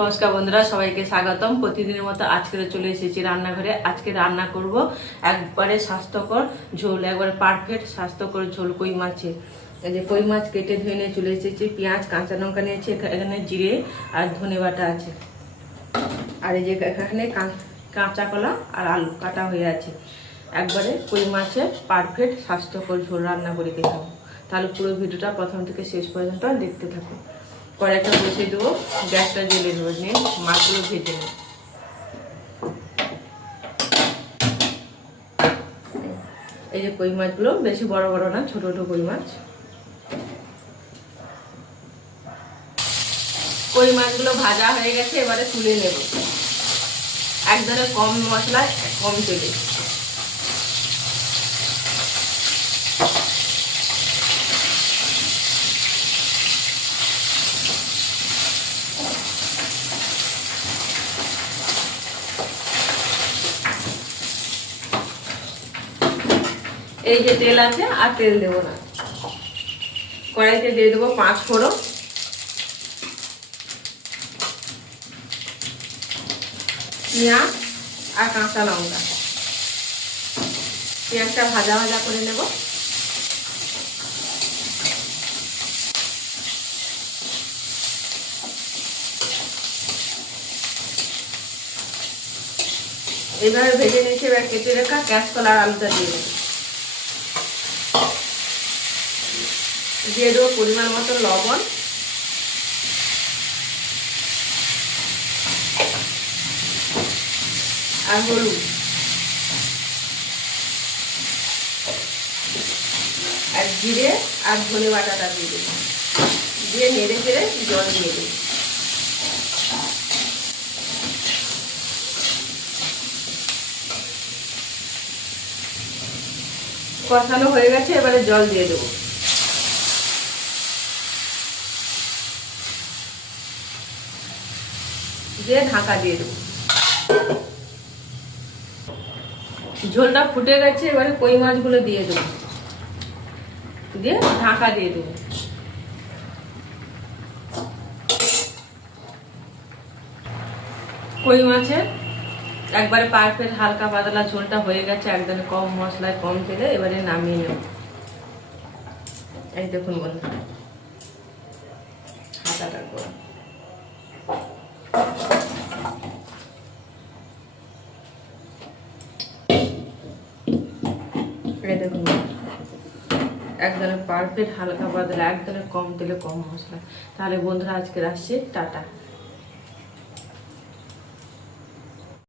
নমস্কার বন্ধুরা, সবাইকে স্বাগতম। প্রতিদিনের মতো আজকে চলে এসেছি রান্নাঘরে। আজকে রান্না করব একবারে স্বাস্থ্যকর ঝোল, একবারে পারফেক্ট স্বাস্থ্যকর ঝোল কই মাছের। এই যে কই মাছ কেটে ধুয়ে নিয়ে চলে এসেছি। পেঁয়াজ, কাঁচা লঙ্কা নিয়েছি, এখানে জিরে আর ধনে বাটা আছে। আর এই যে এখানে কাঁচা কলা আর আলু কাটা হয়ে আছে। একবারে কই মাছের পারফেক্ট স্বাস্থ্যকর ঝোল রান্না করে দেখাবো। তাহলে পুরো ভিডিওটা প্রথম থেকে শেষ পর্যন্ত দেখতে থাকুন। কড়াইটা বসিয়ে দেবো, গ্যাসটা জ্বেলে দেবো, নিয়ে মাছগুলো ভেজে নেব। এই যে কই মাছগুলো বেশি বড় বড় না, ছোট ছোট কই মাছ। কই মাছগুলো ভাজা হয়ে গেছে, এবারে তুলে নেব। একদমে কম মশলায় কম তেলে। এই যে তেল আছে, আর তেল দেবো না। কড়াইতে দিয়ে দেবো 5 ফোড়ন, পেঁয়াজ আর কাঁচা লঙ্কা। পেঁয়াজটা ভাজা ভাজা করে নেব। এইভাবে ভেজে নিয়েছি। এবার কেটে রাখা কাঁচকলা আর আলুটা দিয়ে দেবো। দিয়ে দেবো পরিমাণ মতো লবণ, আর হলুদ, আর জিরে আর ধনে বাটাটা দিয়ে দেবো। দিয়ে নেড়ে চেড়ে জল দিয়ে দেবো। কষানো হয়ে গেছে, এবারে জল দিয়ে দেবো। দিয়ে ঢাকা দিয়ে দেবো। ঝোলটা ফুটে গেছে, এবারে কই মাছগুলো দিয়ে দেবো। দিয়ে ঢাকা দিয়ে দেবো। কই মাছের একবারে পারফেক্ট হালকা পাতলা ঝোলটা হয়ে গেছে, একদম কম মশলায় কম তেলে। এবারে নামিয়ে নেব। এই দেখুন বন্ধু, হাতাটা করে দেখুন, একদম পারফেক্ট হালকা পাতলা, একদম কম তেলে কম মশলা। তাহলে বন্ধুরা আজকে আসছি, টাটা।